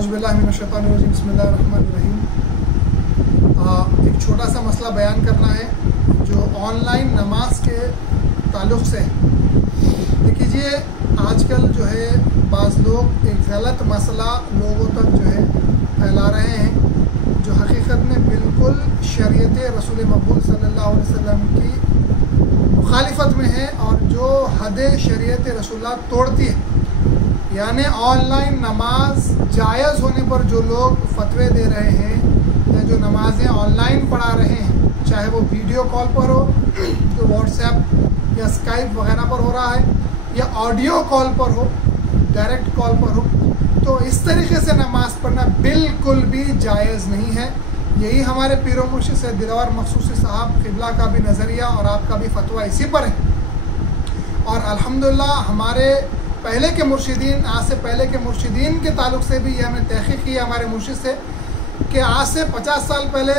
اعوذ باللہ من الشیطان الرجیم بسم اللہ الرحمن الرحیم۔ ایک چھوٹا سا مسئلہ بیان کرنا ہے جو آن لائن نماز کے تعلق سے ہے۔ دیکھیے آج کل جو ہے بعض لوگ ایک غلط مسئلہ لوگوں تک جو ہے پھیلا رہے ہیں جو حقیقت میں بالکل شریعت رسول مقبول صلی اللہ علیہ وسلم کی مخالفت میں ہے اور جو حد شریعت رسول اللہ توڑتی ہے۔ یعنی آن لائن نماز جائز ہونے پر جو لوگ فتوے دے رہے ہیں یا جو نمازیں آن لائن پڑھا رہے ہیں، چاہے وہ ویڈیو کال پر ہو جو واٹس ایپ یا اسکائپ وغیرہ پر ہو رہا ہے یا آڈیو کال پر ہو، ڈائریکٹ کال پر ہو، تو اس طریقے سے نماز پڑھنا بالکل بھی جائز نہیں ہے۔ یہی ہمارے پیر و مرشد سید دلاور مخصوصی صاحب قبلہ کا بھی نظریہ اور آپ کا بھی فتویٰ اسی پر ہے۔ اور الحمدللہ ہمارے پہلے کے مرشدین، آج سے پہلے کے مرشدین کے تعلق سے بھی یہ ہم نے تحقیق کی ہے ہمارے مرشد سے کہ آج سے 50 سال پہلے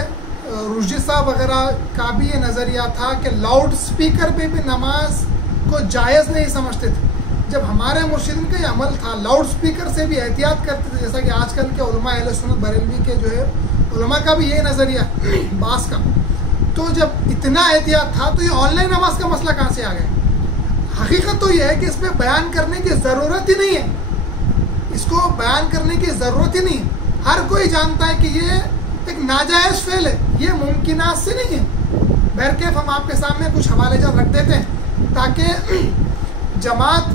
رشدی صاحب وغیرہ کا بھی یہ نظریہ تھا کہ لاؤڈ سپیکر پہ بھی نماز کو جائز نہیں سمجھتے تھے۔ جب ہمارے مرشدین کا یہ عمل تھا، لاؤڈ سپیکر سے بھی احتیاط کرتے تھے، جیسا کہ آج کل کے علماء اہل سنت بریلوی کے جو ہے علماء کا بھی یہ نظریہ بعض کا، تو جب اتنا احتیاط تھا تو یہ آن لائن نماز کا مسئلہ کہاں سے آ گیا؟ حقیقت تو یہ ہے کہ اس پہ بیان کرنے کی ضرورت ہی نہیں ہے، اس کو بیان کرنے کی ضرورت ہی نہیں ہے۔ ہر کوئی جانتا ہے کہ یہ ایک ناجائز فعل ہے، یہ ممکنات سے نہیں ہے۔ بہرکیف ہم آپ کے سامنے کچھ حوالے جات رکھ دیتے ہیں تاکہ جماعت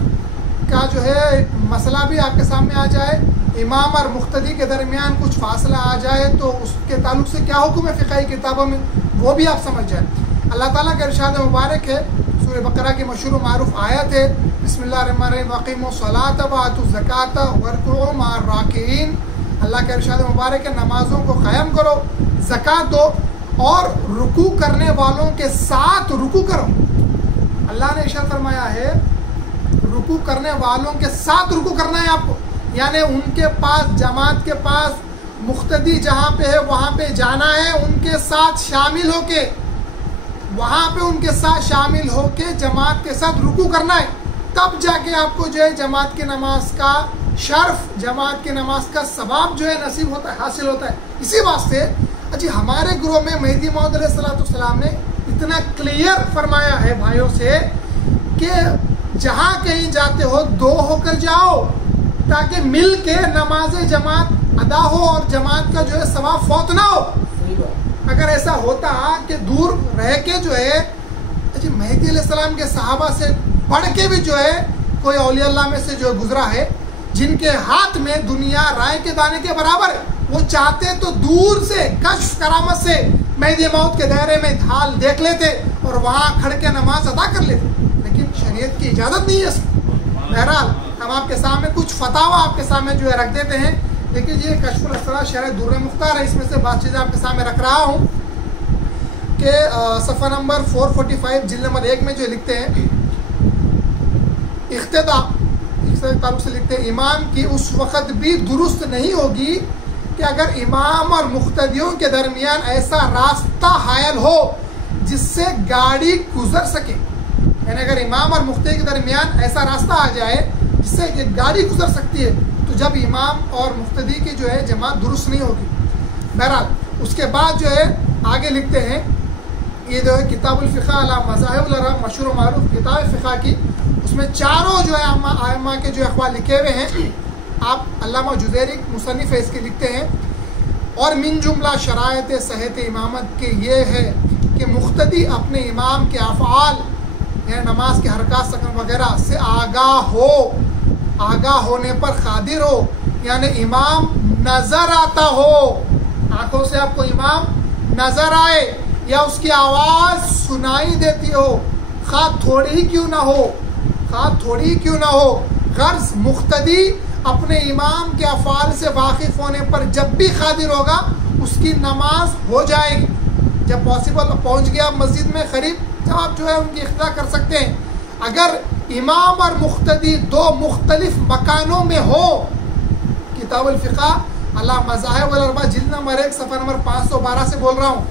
کا جو ہے مسئلہ بھی آپ کے سامنے آ جائے، امام اور مقتدی کے درمیان کچھ فاصلہ آ جائے تو اس کے تعلق سے کیا حکم ہے فقہی کتابوں میں وہ بھی آپ سمجھ جائیں۔ اللہ تعالیٰ کا ارشاد مبارک ہے، سورہ بقرہ کی مشہور و معروف آیت ہے، بسم اللہ الرحمن الرحیم وَأَقِیمُوا الصَّلَاةَ وَآتُوا الزَّکَاةَ وَارْکَعُوا مَعَ الرَّاکِعِینَ۔ اللہ کا ارشاد مبارک ہے نمازوں کو قائم کرو، زکوٰۃ دو اور رکوع کرنے والوں کے ساتھ رکوع کرو۔ اللہ نے ارشاد فرمایا ہے رکوع کرنے والوں کے ساتھ رکوع کرنا ہے آپ کو، یعنی ان کے پاس، جماعت کے پاس مقتدی جہاں پہ ہے وہاں پہ جانا ہے، ان کے ساتھ شامل ہو کے، وہاں پہ ان کے ساتھ شامل ہو کے جماعت کے ساتھ رکوع کرنا ہے، تب جا کے آپ کو جو ہے جماعت کی نماز کا شرف، جماعت کی نماز کا ثواب جو ہے نصیب ہوتا ہے، حاصل ہوتا ہے۔ اسی واسطے جی ہمارے گروہ میں مہدی موعود علیہ السلام نے اتنا کلیئر فرمایا ہے بھائیوں سے کہ جہاں کہیں جاتے ہو دو ہو کر جاؤ تاکہ مل کے نماز جماعت ادا ہو اور جماعت کا جو ہے ثواب فوت نہ ہو۔ اگر ایسا ہوتا کہ دور رہ کے جو ہے جی مہدی علیہ السلام کے صحابہ سے پڑھ کے بھی جو ہے کوئی اولیاء اللہ میں سے جو گزرا ہے جن کے ہاتھ میں دنیا رائے کے دانے کے برابر ہے، وہ چاہتے تو دور سے کشف کرامت سے مہدی موعود کے دائرے میں حال دیکھ لیتے اور وہاں کھڑ کے نماز ادا کر لیتے، لیکن شریعت کی اجازت نہیں ہے اس میں۔ بہرحال ہم آپ کے سامنے کچھ فتاویٰ آپ کے سامنے جو ہے رکھ دیتے ہیں۔ دیکھیے یہ کشف الاسرار شرح در مختار ہے، اس میں سے بعض چیزیں آپ کے سامنے رکھ رہا ہوں کہ صفحہ نمبر 445 جلد نمبر 1 میں جو لکھتے ہیں اقتداء تعلق سے لکھتے ہیں امام کی اس وقت بھی درست نہیں ہوگی کہ اگر امام اور مقتدیوں کے درمیان ایسا راستہ حائل ہو جس سے گاڑی گزر سکے، یعنی اگر امام اور مقتدی کے درمیان ایسا راستہ آ جائے جس سے گاڑی گزر سکتی ہے تو جب امام اور مقتدی کی جو ہے جماعت درست نہیں ہوگی۔ بہرحال اس کے بعد جو ہے آگے لکھتے ہیں، یہ جو ہے کتاب الفقہ علی مذاہب الاربعہ مشہور و معروف کتاب فقہ کی، اس میں چاروں جو ہے ائمہ کے جو اقوال لکھے ہوئے ہیں، آپ علامہ جزیری مصنف ہے اس کے لکھتے ہیں، اور من جملہ شرائط صحت امامت کے یہ ہے کہ مقتدی اپنے امام کے افعال یعنی نماز کے حرکات سکن وغیرہ سے آگاہ ہونے پر قادر ہو، یعنی امام نظر آتا ہو، آنکھوں سے آپ کو امام نظر آئے یا اس کی آواز سنائی دیتی ہو، خواہ تھوڑی ہی کیوں نہ ہو، غرض مقتدی اپنے امام کے افعال سے واقف ہونے پر جب بھی قادر ہوگا اس کی نماز ہو جائے گی۔ جب پاسبل پہنچ گیا مسجد میں قریب، جب آپ جو ہے ان کی اقتدا کر سکتے ہیں۔ اگر امام اور مقتدی دو مختلف مکانوں میں ہو، کتاب الفقہ علی مذاہب الاربعہ جلد نمبر 1 صفحہ نمبر 512 سے بول رہا ہوں،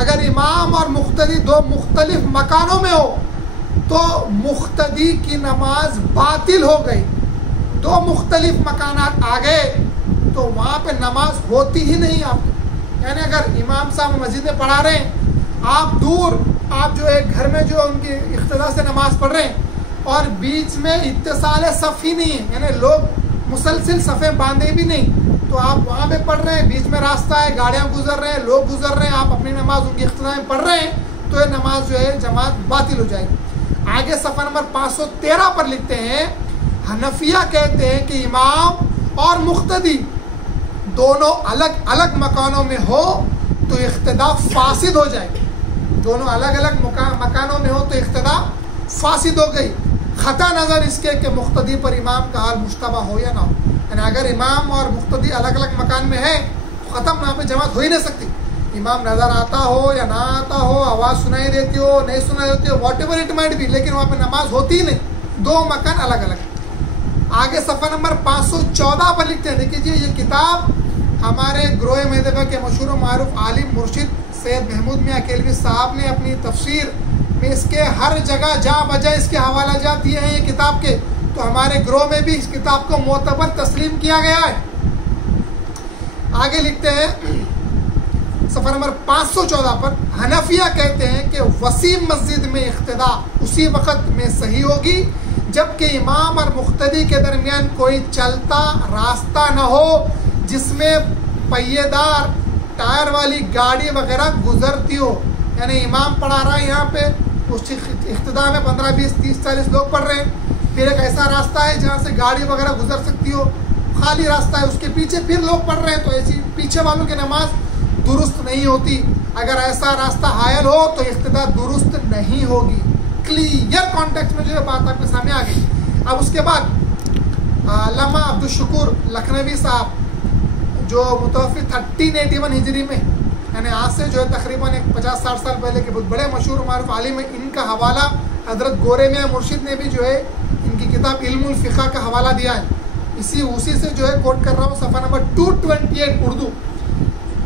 اگر امام اور مقتدی دو مختلف مکانوں میں ہو تو مقتدی کی نماز باطل ہو گئی۔ دو مختلف مکانات آ گئے تو تو وہاں پہ نماز ہوتی ہی نہیں آپ کو. یعنی اگر امام صاحب مسجد میں پڑھا رہے ہیں, آپ دور آپ جو ہے گھر میں جو ان کی اقتدا سے نماز پڑھ رہے ہیں اور بیچ میں اتصال صف ہی نہیں ہے, یعنی لوگ مسلسل صفیں باندھے بھی نہیں, تو آپ وہاں پہ پڑھ رہے ہیں, بیچ میں راستہ ہے, گاڑیاں گزر رہے ہیں, لوگ گزر رہے ہیں, آپ اپنی نماز ان کی اقتدا میں پڑھ رہے ہیں, تو یہ نماز جو ہے جماعت باطل ہو جائے گی. آگے صفحہ نمبر 513 پر لکھتے ہیں, حنفیہ کہتے ہیں کہ امام اور مقتدی دونوں الگ الگ مکانوں میں ہو تو اقتدا فاسد ہو جائے گی. دونوں الگ الگ مکانوں میں ہو تو اقتدا فاسد ہو گئی, خطا نظر اس کے کہ مقتدی پر امام کا حال مشتبہ ہو یا نہ ہو. یعنی اگر امام اور مقتدی الگ الگ مکان میں ہے تو ختم نہ پہ جماعت ہو ہی نہیں سکتی. امام نظر آتا ہو یا نہ آتا ہو, آواز سنائی دیتی ہو نہیں سنائی دیتی ہو, whatever it might be, لیکن وہاں پہ نماز ہوتی ہی نہیں, دو مکان الگ الگ. آگے صفحہ نمبر 514 پر لکھتے ہیں, دیکھیے یہ کتاب ہمارے گروہ مذہبہ کے مشہور و معروف عالم مرشد سید محمود میاں کیلوی صاحب نے اپنی تفسیر میں اس کے ہر جگہ جا بجا اس کے حوالہ جات دیے ہیں یہ کتاب کے, تو ہمارے گروہ میں بھی اس کتاب کو معتبر تسلیم کیا گیا ہے. آگے لکھتے ہیں صفحہ نمبر 514 پر, حنفیہ کہتے ہیں کہ وسیع مسجد میں اقتدا اسی وقت میں صحیح ہوگی جبکہ امام اور مقتدی کے درمیان کوئی چلتا راستہ نہ ہو جس میں پہیے دار ٹائر والی گاڑی وغیرہ گزرتی ہو. یعنی امام پڑھا رہا ہے یہاں پہ, اس کی اقتدا میں 15 20 30 40 لوگ پڑھ رہے ہیں, پھر ایک ایسا راستہ ہے جہاں سے گاڑی وغیرہ گزر سکتی ہو, خالی راستہ ہے, اس کے پیچھے پھر لوگ پڑھ رہے ہیں, تو ایسی پیچھے والوں کی نماز درست نہیں ہوتی. اگر ایسا راستہ حائل ہو تو اقتدا درست نہیں ہوگی. کلیئر کانٹیکسٹ میں جو ہے بات آپ کے سامنے آ گئی. اب اس کے بعد علامہ عبدالشکور لکھنوی صاحب جو متوفی 1381 ہجری میں, یعنی آج سے جو ہے تقریباً 50-60 سال پہلے کے بہت بڑے مشہور معروف عالم ہیں, ان کا حوالہ حضرت گورے میاں مرشد نے بھی جو ہے ان کی کتاب علم الفقہ کا حوالہ دیا ہے. اسی سے جو ہے کوٹ کر رہا ہوں, صفحہ نمبر 228 اردو.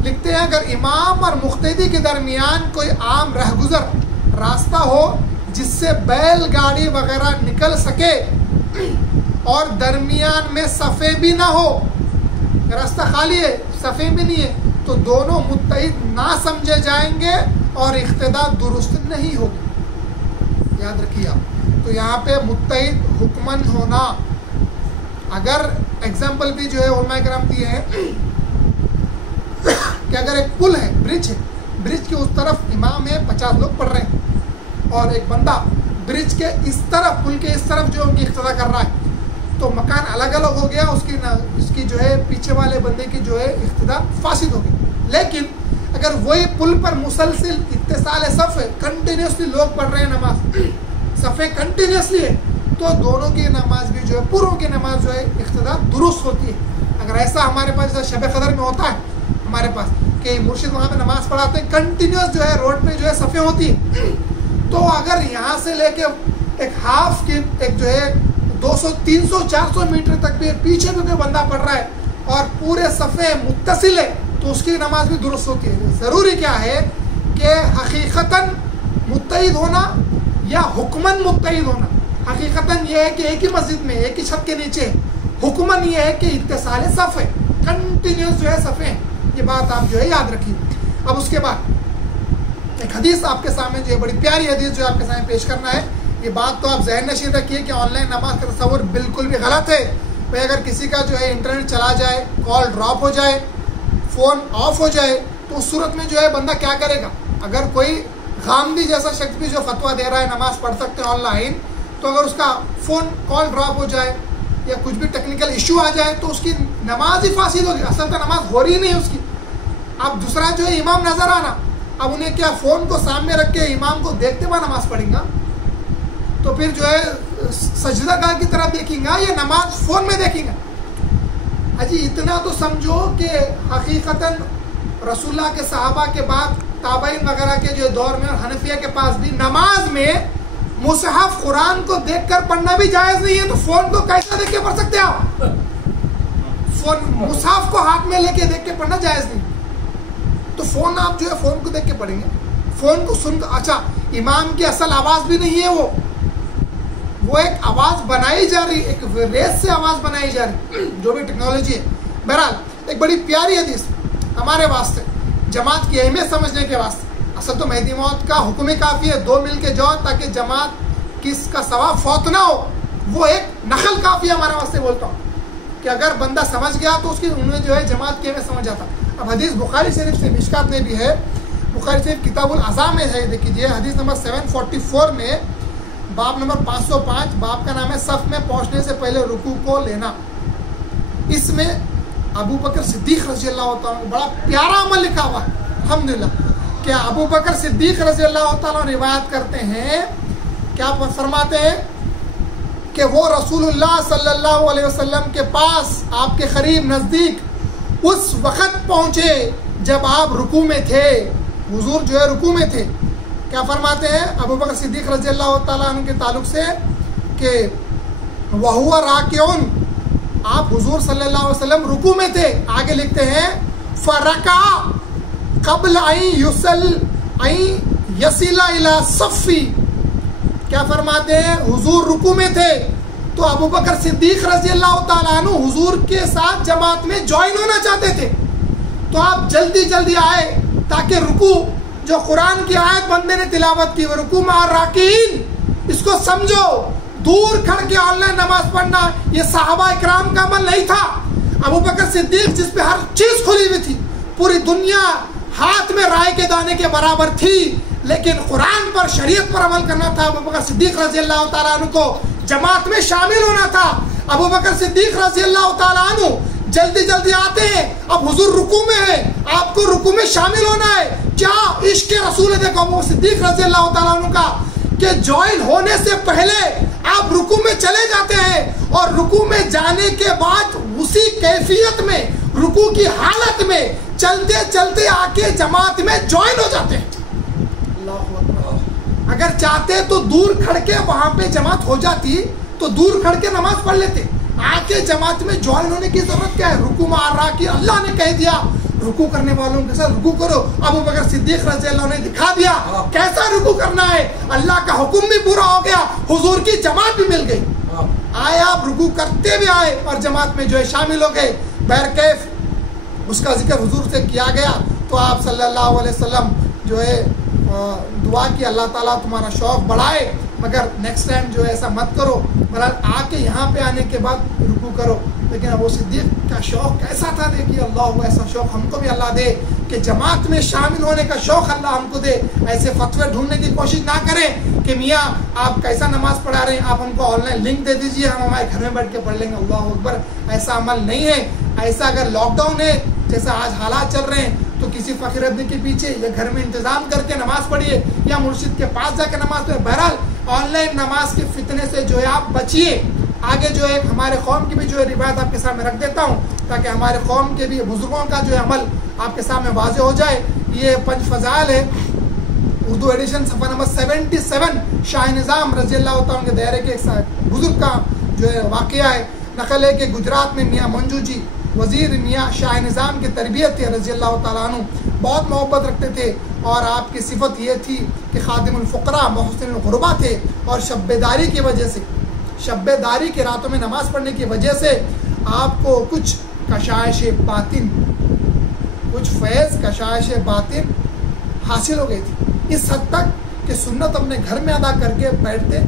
لکھتے ہیں اگر امام اور مقتدی کے درمیان کوئی عام رہگزر راستہ ہو جس سے بیل گاڑی وغیرہ نکل سکے اور درمیان میں صفیں بھی نہ ہو, راستہ خالی ہے صفیں بھی نہیں ہے, تو دونوں متحد نہ سمجھے جائیں گے اور اقتدا درست نہیں ہوگی. یاد رکھیے آپ, تو یہاں پہ متحد حکمن ہونا, اگر ایگزامپل بھی جو ہے علماء کرام دیے ہیں کہ اگر ایک پل ہے, برج ہے, برج کے اس طرف امام ہے, 50 لوگ پڑھ رہے ہیں, اور ایک بندہ برج کے اس طرف, پل کے اس طرف جو ان کی اقتدا کر رہا ہے, تو مکان الگ الگ ہو گیا, اس کی جو ہے پیچھے والے بندے کی جو ہے اقتدا فاسد ہو گئی. لیکن اگر وہی پل پر مسلسل اتصال صف ہے, کنٹینیوسلی لوگ پڑھ رہے ہیں نماز, صفیں کنٹینیوسلی ہے, تو دونوں کی نماز بھی جو ہے, پوروں کی نماز جو ہے اقتدا درست ہوتی ہے. اگر ایسا ہمارے پاس جیسا شب قدر میں ہوتا ہے ہمارے پاس کہ مرشد وہاں پہ نماز پڑھاتے ہیں, کنٹینیوس جو ہے روڈ پہ جو ہے صفیں ہوتی ہیں, تو اگر یہاں سے لے کے ایک ہاف کی ایک جو ہے 200 300 400 میٹر تک بھی پیچھے بھی کوئی بندہ پڑھ رہا ہے اور پورے صفیں متصل ہے, تو اس کی نماز بھی درست ہوتی ہے. ضروری کیا ہے کہ حقیقتاً متحد ہونا یا حکماً متحد ہونا. حقیقتاً یہ ہے کہ ایک ہی مسجد میں ایک ہی چھت کے نیچے, حکماً یہ ہے کہ اتصال صف ہے, کنٹینیوس جو ہے صفیں, یہ بات آپ جو ہے یاد رکھیے. اب اس کے بعد ایک حدیث آپ کے سامنے جو ہے, بڑی پیاری حدیث جو آپ کے سامنے پیش کرنا ہے. یہ بات تو آپ ذہن نشین رکھیے کہ آن لائن نماز کا تصور بالکل بھی غلط ہے. بھائی اگر کسی کا جو ہے انٹرنیٹ چلا جائے, کال ڈراپ ہو جائے, فون آف ہو جائے, تو اس صورت میں جو ہے بندہ کیا کرے گا؟ اگر کوئی غامدی جیسا شخص بھی جو فتویٰ دے رہا ہے نماز پڑھ سکتے ہیں آن لائن, تو اگر اس کا فون کال ڈراپ ہو جائے یا کچھ بھی ٹیکنیکل ایشو آ جائے تو اس کی نماز ہی فاسد ہوگی. اصل تو نماز ہو رہی نہیں اس کی. اب دوسرا جو ہے امام نظر آنا, اب انہیں کیا فون کو سامنے رکھ کے امام کو دیکھتے ہوئے نماز پڑھیں گا, تو پھر جو ہے سجدہ گاہ کی طرف دیکھیں گا یا نماز فون میں دیکھیں گا؟ اجی اتنا تو سمجھو کہ حقیقتاً رسول اللہ کے صحابہ کے بعد تابعین وغیرہ کے جو دور میں اور حنفیہ کے پاس بھی نماز میں مصحف قرآن کو دیکھ کر پڑھنا بھی جائز نہیں ہے. تو فون کو کیسا دیکھ کے پڑھ سکتے ہیں آپ؟ فون مصحف کو ہاتھ میں لے کے دیکھ کے پڑھنا جائز نہیں. تو فون آپ جو ہے فون کو دیکھ کے پڑھیں گے, فون کو سن کر. اچھا امام کی اصل آواز بھی نہیں ہے وہ ایک آواز بنائی جا رہی, ایک ریس سے آواز بنائی جا رہی, جو بھی ٹیکنالوجی ہے. بہرحال ایک بڑی پیاری حدیث ہمارے واسطے جماعت کی اہمیت سمجھنے کے واسطے. اصل تو مہدی موت کا حکم ہی کافی ہے, 2 مل کے جاؤ تاکہ جماعت کس کا ثواب فوت نہ ہو, وہ ایک نقل کافی ہے ہمارے واسطے. بولتا ہوں کہ اگر بندہ سمجھ گیا تو اس کی انہیں جو ہے جماعت کی اہمیت سمجھ جاتا. اب حدیث بخاری شریف سے مشکات میں بھی ہے, بخاری شریف کتاب الاعضاء میں ہے. دیکھیے حدیث نمبر 744 میں, باب نمبر 505, باب کا نام ہے صف میں پہنچنے سے پہلے رکوع کو لینا. اس میں ابو بکر صدیق رضی اللہ تعالیٰ بڑا پیارا عمل لکھا ہوا ہے الحمدللہ, کہ ابو بکر صدیق رضی اللہ تعالیٰ روایت کرتے ہیں, کیا فرماتے ہیں کہ وہ رسول اللہ صلی اللہ علیہ وسلم کے پاس, آپ کے قریب نزدیک اس وقت پہنچے جب آپ رکوع میں تھے. حضور جو ہے رکوع میں تھے. کیا فرماتے ہیں ابو بکر صدیق رضی اللہ تعالیٰ عنہ کے تعلق سے کہ وَهُوَ رَاكِعٌ, آپ حضور صلی اللہ علیہ وسلم رکوع میں تھے. آگے لکھتے ہیں فَرَكَعَ قَبْلَ أَن يَصِلَ إِلَى صَفِّ. کیا فرماتے ہیں حضور رکوع میں تھے تو ابو بکر صدیق رضی اللہ تعالیٰ عنہ حضور کے ساتھ جماعت میں جوائن ہونا چاہتے تھے. تو آپ جلدی جلدی آئے تاکہ رکوع جو قرآن کی آیت بندے نے تلاوت کی, وہ رکوع مع الراکعین, اس کو سمجھو. دور کھڑ کے آن لائن نماز پڑھنا یہ صحابہ اکرام کا عمل نہیں تھا. ابو بکر صدیق جس پہ ہر چیز کھلی ہوئی تھی, پوری دنیا ہاتھ میں رائے کے دانے کے برابر تھی, لیکن قرآن پر شریعت پر عمل کرنا تھا. ابو بکر صدیق رضی اللہ تعالیٰ عنہ کو جماعت میں شامل ہونا تھا. ابو بکر صدیق رضی اللہ تعالیٰ عنہ جلدی جلدی آتے ہیں, اب حضور رکوع میں ہے, آپ کو رکوع میں شامل ہونا ہے. کیا عشق رسول ہے دیکھو ابو بکر صدیق رضی اللہ تعالیٰ عنہ کا, کہ جوائن ہونے سے پہلے آپ رکوع میں چلے جاتے ہیں اور رکوع میں جانے کے بعد اسی کیفیت میں رکوع کی حالت میں چلتے چلتے آ کے جماعت میں جوائن ہو جاتے ہیں. اللہ اکبر. اگر چاہتے تو دور کھڑ کے وہاں پہ جماعت ہو جاتی تو دور کھڑ کے نماز پڑھ لیتے. آ کے جماعت میں جوائن ہونے کی ضرورت کیا ہے؟ رکوع مع الراکعین اللہ نے کہہ دیا رکوع کرنے والوں کے ساتھ رکوع کرو. ابو بکر صدیق رضی اللہ عنہ نے دکھا دیا کیسا رکوع کرنا ہے. اللہ کا حکم بھی پورا ہو گیا, حضور کی جماعت بھی مل گئی. آئے آپ رکوع کرتے بھی آئے اور جماعت میں جو ہے شامل ہو گئے. بہرکیف اس کا ذکر حضور سے کیا گیا تو آپ صلی اللہ علیہ وسلم جو ہے دعا کی اللہ تعالیٰ تمہارا شوق بڑھائے, مگر نیکسٹ ٹائم جو ہے ایسا مت کرو, بہرحال آ کے یہاں پہ آنے کے بعد رکوع کرو. لیکن ابو صدیق کا شوق کیسا تھا, دیکھیے اللہ ایسا شوق ہم کو بھی اللہ دے کہ جماعت میں شامل ہونے کا شوق اللہ ہم کو دے. ایسے فتوے ڈھونڈنے کی کوشش نہ کریں کہ میاں آپ کیسا نماز پڑھا رہے ہیں, آپ ہم کو آن لائن لنک دے دیجئے, ہم ہمارے گھر میں بیٹھ کے پڑھ لیں گے. اللہ اکبر. ایسا عمل نہیں ہے. ایسا اگر لاک ڈاؤن ہے جیسا آج حالات چل رہے ہیں تو کسی فقیر آدمی کے پیچھے یا گھر میں انتظام کر کے نماز پڑھیے یا مرشد کے پاس جا کے نماز پڑھیے. بہرحال آن لائن نماز کے فتنے سے جو ہے آپ بچیے. آگے جو ہے ہمارے قوم کی بھی جو ہے روایت آپ کے سامنے رکھ دیتا ہوں تاکہ ہمارے قوم کے بھی بزرگوں کا جو ہے عمل آپ کے سامنے واضح ہو جائے. یہ 5 فضائل ہے, اردو ایڈیشن صفحہ نمبر 77. شاہ نظام رضی اللہ تعالیٰ کے دائرے کے ایک بزرگ کا جو ہے واقعہ ہے. نقل ہے کہ گجرات میں میاں منجو جی وزیر میاں شاہ نظام کی تربیت تھے رضی اللہ تعالیٰ عنہ, بہت محبت رکھتے تھے اور آپ کی صفت یہ تھی کہ خادم الفقراء محسن الغربا تھے. اور شب بیداری کی وجہ سے, شب بیداری کے راتوں میں نماز پڑھنے کی وجہ سے آپ کو کچھ کشائش باطن, کچھ فیض کشائش باطن حاصل ہو گئی تھی. اس حد تک کہ سنت اپنے گھر میں ادا کر کے بیٹھتے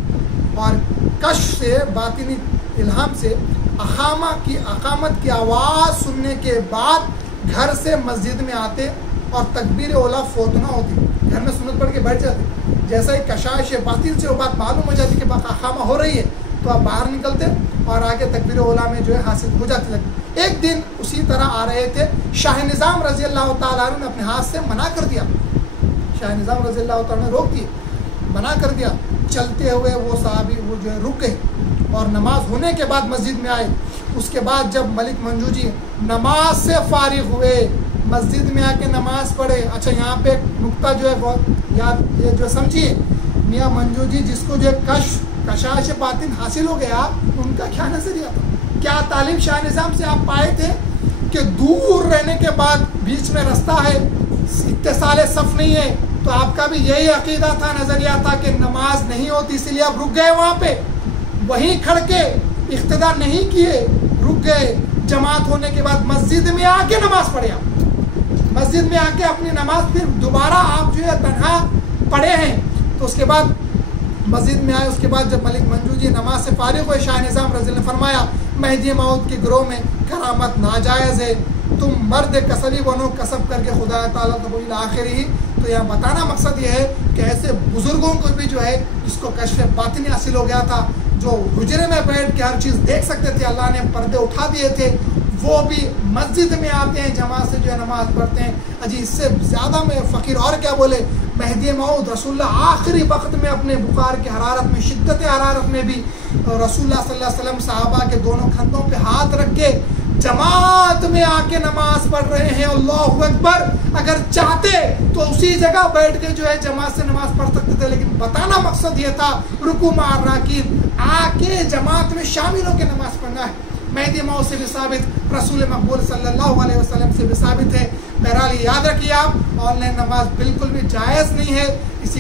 اور کشف سے باطنی الہام سے اقامت کی آواز سننے کے بعد گھر سے مسجد میں آتے اور تکبیر اولا فوت نہ ہوتی, گھر میں سنت پڑھ کے بیٹھ جاتے. جیسا ہی کشائش باطن سے وہ بات معلوم ہو جاتی کہ اقامہ ہو رہی ہے تو آپ باہر نکلتے اور آگے تکبیر اولا میں جو ہے حاصل ہو جاتی لگتی. ایک دن اسی طرح آ رہے تھے, شاہ نظام رضی اللہ تعالیٰ عنہ نے اپنے ہاتھ سے منع کر دیا. شاہ نظام رضی اللہ تعالیٰ نے روک دیے, منع کر دیا. چلتے ہوئے وہ صحابی وہ جو ہے رک گئے اور نماز ہونے کے بعد مسجد میں آئے. اس کے بعد جب ملک منجو جی نماز سے فارغ ہوئے, مسجد میں آ کے نماز پڑھے. اچھا یہاں پہ ایک نقطہ جو ہے بہت یاد یہ جو سمجھیے, میاں منجو جی جس کو جو ہے کشائش باطن حاصل ہو گیا, ان کا کیا نظریہ تھا, کیا تعلیم شاہ نظام سے آپ پائے تھے کہ دور رہنے کے بعد بیچ میں رستہ ہے, اتصال صف نہیں ہے, تو آپ کا بھی یہی عقیدہ تھا, نظریہ تھا کہ نماز نہیں ہوتی اس لیے آپ رک گئے وہاں پہ, وہیں کھڑ کے اقتدار نہیں کیے, رک گئے جماعت ہونے کے بعد مسجد میں آ کے نماز پڑھے، آپ مسجد میں آ کے اپنی نماز پھر دوبارہ آپ جو ہے تنہا پڑھے ہیں، تو اس کے بعد مسجد میں آئے، اس کے بعد جب ملک منجو جی نماز سے فارغ ہوئے، شاہ نظام رضی اللہ نے فرمایا مہدی موعود کے گروہ میں کرامت ناجائز ہے، تم مرد کسبی بنو، کسب کر کے خدا تعالیٰ تبویل آخری. تو یہاں بتانا مقصد یہ ہے کہ ایسے بزرگوں کو بھی جو ہے جس کو کشف باطنی حاصل ہو گیا تھا، جو حجرے میں بیٹھ کے ہر چیز دیکھ سکتے تھے، اللہ نے پردے اٹھا دیے تھے، وہ بھی مسجد میں آتے ہیں، جماعت سے جو ہے نماز پڑھتے ہیں. اجی اس سے زیادہ میں فقیر اور کیا بولے. مہدی موعود رسول اللہ آخری وقت میں اپنے بخار کی حرارت میں، شدت حرارت میں بھی رسول اللہ صلی اللہ علیہ وسلم صحابہ کے دونوں کندھوں پہ ہاتھ رکھ کے جماعت میں آ کے نماز پڑھ رہے ہیں. اللہ اکبر. اگر چاہتے تو اسی جگہ بیٹھ کے جو ہے جماعت سے نماز پڑھ سکتے تھے، لیکن بتانا مقصد یہ تھا رکوع مع الراکعین، آ کے جماعت میں شامل ہو کے نماز پڑھنا ہے. مہدی موعود سے بھی ثابت، رسول مقبول صلی اللہ علیہ وسلم سے بھی ثابت ہے. بہرحال یاد رکھیے آپ، آن لائن نماز بالکل بھی جائز نہیں ہے.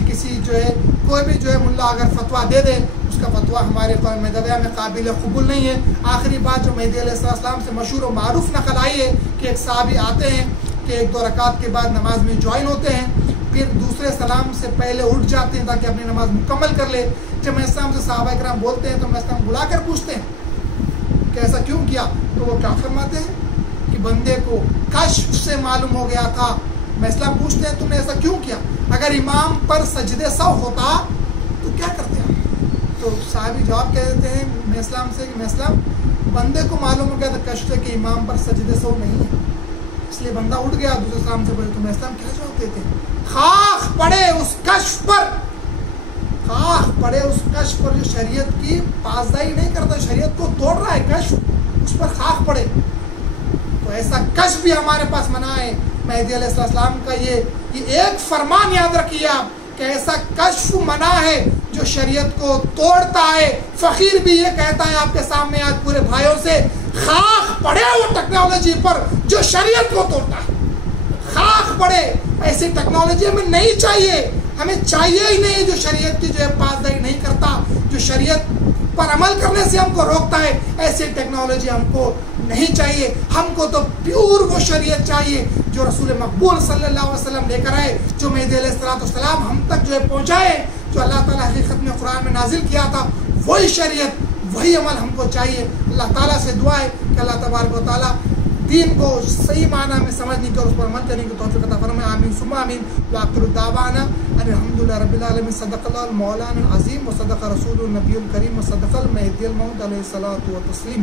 کسی جو ہے کوئی بھی جو ہے ملا اگر فتویٰ دے دے، اس کا فتویٰ ہمارے قوم مہدویہ میں قابل قبول نہیں ہے. آخری بات جو مہدی علیہ السلام سے مشہور و معروف نقل آئی ہے کہ ایک صحابی آتے ہیں کہ 1-2 رکعت کے بعد نماز میں جوائن ہوتے ہیں، پھر دوسرے سلام سے پہلے اٹھ جاتے ہیں تاکہ اپنی نماز مکمل کر لے. جب میں اسلام سے صحابہ کرام بولتے ہیں تو میں اسلام بلا کر پوچھتے ہیں کہ ایسا کیوں کیا، تو وہ کیا فرماتے ہیں کہ بندے کو کشف سے معلوم ہو گیا تھا. میں اسلام پوچھتے ہیں تم نے ایسا کیوں کیا، اگر امام پر سجدے سہو ہوتا تو کیا کرتے آپ؟ تو صحابی جواب کہہ دیتے ہیں میں اسلام سے کہ میں اسلام بندے کو معلوم ہو گیا تھا کشف سے کہ امام پر سجدے سہو نہیں ہے، اس لیے بندہ اٹھ گیا دوسرے سلام سے پہلے. تو میں اسلام کیا جواب دیتے ہیں؟ خاک پڑے اس کشف پر، خاک پڑے اس کشف پر جو شریعت کی پاسداری نہیں کرتا، شریعت کو توڑ رہا ہے، کشف اس پر خاک پڑے. تو ایسا کشف بھی ہمارے پاس منع ہے. مہدی علیہ السلام کا یہ ایک فرمان یاد رکھیے آپ کہ ایسا کشف منع ہے جو شریعت کو توڑتا ہے. فقیر بھی یہ کہتا ہے آپ کے سامنے آج پورے بھائیوں سے، خاک پڑے وہ ٹیکنالوجی پر جو شریعت کو توڑتا ہے. خاک پڑے، ایسی ٹیکنالوجی ہمیں نہیں چاہیے، ہمیں چاہیے ہی نہیں جو شریعت کی جو ہے پاسداری نہیں کرتا، جو شریعت پر عمل کرنے سے ہم کو روکتا ہے. ایسی ٹیکنالوجی ہم کو نہیں چاہیے. ہم کو تو پیور وہ شریعت چاہیے جو رسول مقبول صلی اللہ علیہ وسلم لے کر آئے، جو مہدی علیہ السلام ہم تک جو ہے پہنچائے، جو اللہ تعالیٰ حقیقت میں قرآن میں نازل کیا تھا، وہی شریعت وہی عمل ہم کو چاہیے. اللہ تعالیٰ سے دعا ہے کہ اللہ تبارک و تعالیٰ دین کو صحیح معنی میں سمجھنے کی اور اس پر عمل کرنے کی توفیق عطا فرمائے. آمین ثم آمین. وآخر الدعوانا ان الحمدللہ رب العالمین. صدق اللہ المولانا العظیم و صدق رسول النبی الکریم و صدق المہدی الموعود علیہ الصلاۃ والتسلیم.